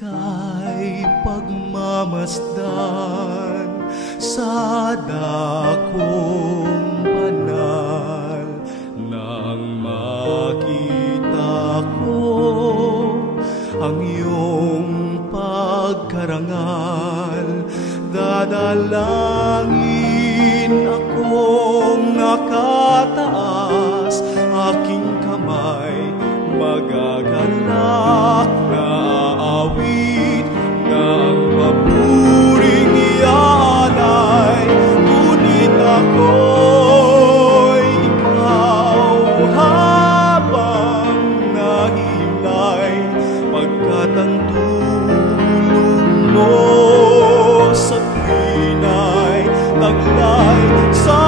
ika'y pagmamasdan sa dakong banal. Nang makita ko ang iyong pagkarangal, dadalangin akong nakataas, aking kamay magagalak na awit ng papuring ialay. Ngunit ako'y ikaw habang nahilay, pagkat ang tulong mo sa tuwina'y taglay sa